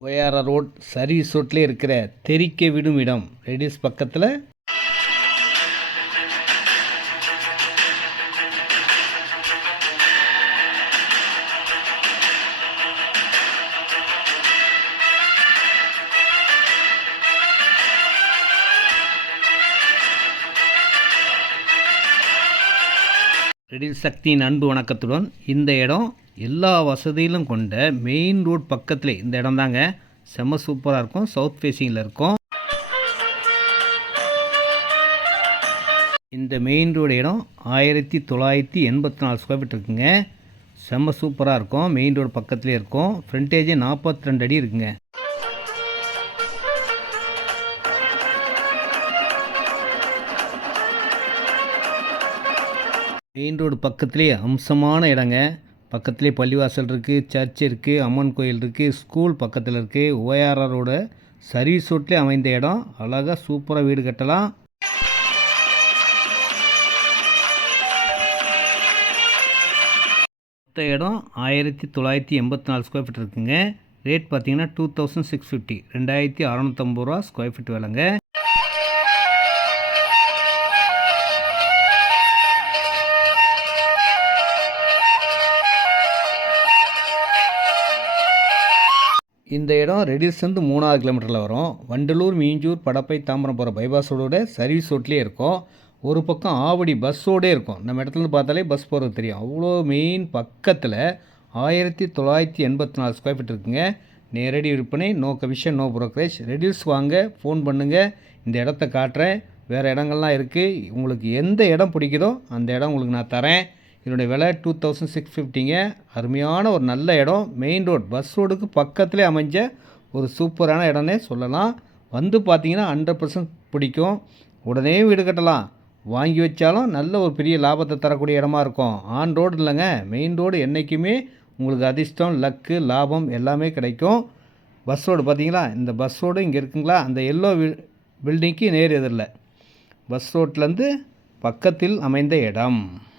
OAR road service ரோட்லேயே இருக்கிற தெரிக்க விடும் இடம் ரெடிஸ் பக்கத்தில் ரெடிஸ் சக்தியின் அன்பு வணக்கத்துடன் இந்த இடம் எல்லா வசதியிலும் கொண்ட மெயின் ரோட் பக்கத்தில் இந்த இடம் தாங்க. செம்ம சூப்பராக இருக்கும். சவுத் ஃபேஸிங்கில் இருக்கும். இந்த மெயின் ரோடு இடம் 1984 ஸ்கொயர் ஃபீட் இருக்குங்க. செம்ம சூப்பராக இருக்கும். மெயின் ரோடு பக்கத்துலேயே இருக்கும். ஃப்ரண்டேஜே 42 அடி இருக்குங்க. மெயின் ரோடு பக்கத்துலேயே அம்சமான இடங்க. பக்கத்துலேயே பள்ளிவாசல் இருக்குது, சர்ச் இருக்குது, அம்மன் கோயில் இருக்குது, ஸ்கூல் பக்கத்தில் இருக்குது. OAR ரோட சர்வீஸ் ரோட்லேயே அமைந்த இடம். அழகாக சூப்பராக வீடு கட்டலாம். மொத்த இடம் 1984 ஸ்கொயர் ஃபீட் இருக்குங்க. ரேட் பார்த்தீங்கன்னா 2650 2650 ரூபா ஸ்கொயர் ஃபீட் விலைங்க. இந்த இடம் ரெடிஸ்லேருந்து 3 கிலோமீட்டரில் வரும். வண்டலூர், மீஞ்சூர், படப்பை, தாம்பரம் போகிற பைபாஸ் ரோடோட சர்வீஸ் ரோட்லேயே இருக்கும். ஒரு பக்கம் ஆவடி பஸ் ரோடே இருக்கும். நம்ம இடத்துலேருந்து பார்த்தாலே பஸ் போகிறது தெரியும். அவ்வளோ மெயின் பக்கத்தில் 1984 ஸ்கொயர் ஃபீட் இருக்குங்க. நேரடி விற்பனை, no commission, no brokerage. Reduce வாங்க, ஃபோன் பண்ணுங்கள். இந்த இடத்த காட்டுறேன். வேறு இடங்கள்லாம் இருக்குது. உங்களுக்கு எந்த இடம் பிடிக்குதோ அந்த இடம் உங்களுக்கு நான் தரேன். இதனுடைய விலை 2650ங்க. அருமையான ஒரு நல்ல இடம். மெயின் ரோட் பஸ் ரோடுக்கு பக்கத்துலேயே அமைஞ்ச ஒரு சூப்பரான இடம்னே சொல்லலாம். வந்து பார்த்தீங்கன்னா 100% பிடிக்கும். உடனே வீடு கட்டலாம். வாங்கி வச்சாலும் நல்ல ஒரு பெரிய லாபத்தை தரக்கூடிய இடமா இருக்கும். ஆன் ரோடு இல்லைங்க, மெயின் ரோடு. என்றைக்குமே உங்களுக்கு அதிர்ஷ்டம், லக்கு, லாபம் எல்லாமே கிடைக்கும். பஸ் ரோடு பார்த்தீங்களா, இந்த பஸ் ரோடு இங்கே இருக்குங்களா, அந்த எல்லோ பில்டிங்க்கு நேர் எதிரில் பஸ் ரோட்லேருந்து பக்கத்தில் அமைந்த இடம்.